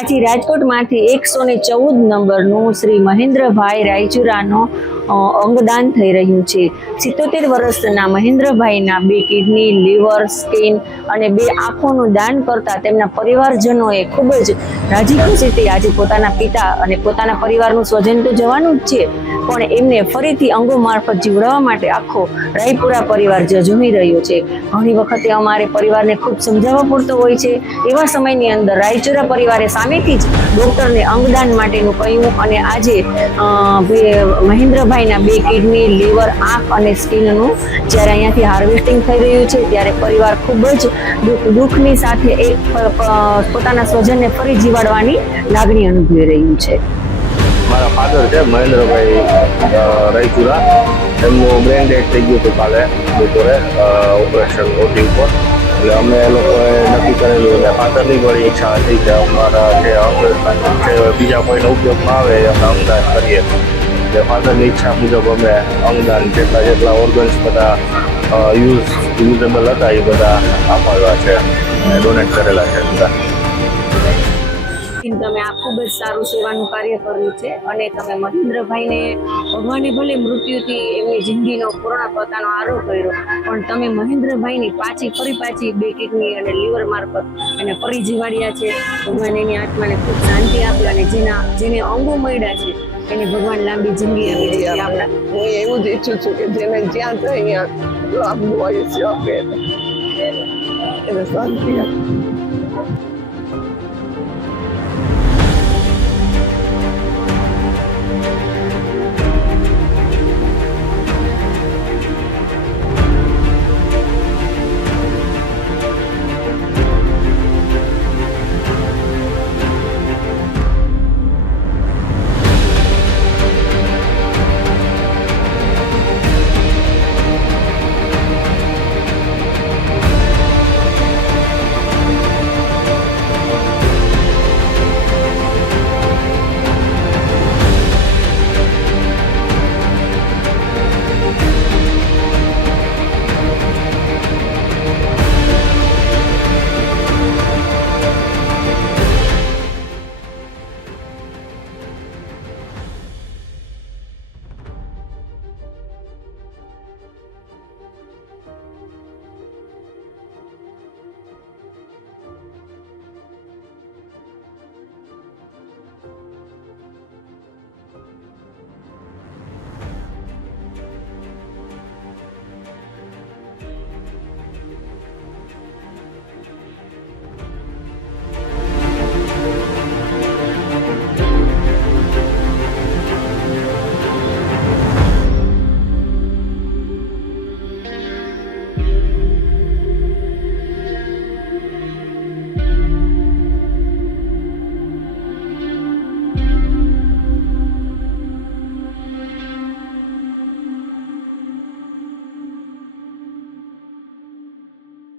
આજે રાજકોટમાંથી 114 નંબરનું શ્રી મહેન્દ્રભાઈ રાયચુરાનો અંગદાન થઈ રહ્યું છે। 77 વર્ષના મહેન્દ્રભાઈના 2 કિડની, લીવર, સ્કિન અને 2 આંખોનું દાન કરતા તેમના પરિવારજનોએ ખૂબ જ રાજી ખુશીથી આજે પોતાના પિતા અને પોતાના પરિવારનું સ્વજન તો જવાનું જ છે, પણ એમને ફરીથી અંગો મારફત જીવડાવવા માટે આખો રાયપુરા પરિવાર ઝઝૂમી રહ્યો છે। ઘણી વખતે અમારે પરિવારને ખૂબ સમજાવવા પડતો હોય છે। એવા સમયની અંદર રાયચુરા પરિવારે સામેથી જ ડોક્ટરને અંગદાન માટેનું કહ્યું અને આજે મહેન્દ્રભાઈના 2 કિડની, લીવર, આંખ અને સ્કિનનું જ્યારે અહીંયાથી હાર્વેસ્ટિંગ થઈ રહ્યું છે ત્યારે પરિવાર ખૂબ જ દુઃખની સાથે પોતાના સ્વજનને ફરી જીવાડવાની લાગણી અનુભવી રહ્યું છે। મારા ફાધર છે મહેન્દ્રભાઈ રાયચુરા, એમનું બ્રેન ડેડ થઈ ગયું હતું કાલે બપોરે ઓપરેશન ઓટી ઉપર। એટલે અમે લોકોએ નક્કી કરેલું અને ફાધરની પણ ઈચ્છા હતી કે અમારા જે અંગ છે બીજા કોઈને ઉપયોગમાં આવે એ અમે અંગદાન કરીએ। એટલે ફાધરની ઈચ્છા મુજબ અમે અંગદાન જેટલા ઓર્ગન્સ બધા યુઝેબલ હતા એ બધા આપાવ્યા છે અને ડોનેટ કરેલા છે બધા। તમે આ ખૂબ જ સારું સેવાનું કાર્ય કર્યું છે અને તમે મહેન્દ્રભાઈને ભગવાને ભલે મૃત્યુથી એમની જિંદગીનો પૂર્ણ પોતાનો આરોપ કર્યો, પણ તમે મહેન્દ્રભાઈની ફરી પાછી 2 કિડની અને લીવર મારફત એને ફરી જીવાડ્યા છે। ભગવાન એની આત્માને ખૂબ શાંતિ આપે અને જેને અંગો મળ્યા છે એને ભગવાન લાંબી જિંદગી આપે। હું એવું જ ઈચ્છું છું કે જેને જ્યાં જાય ત્યાં લાંબુ આયુષ્ય આપે એને શાંતિ આપે।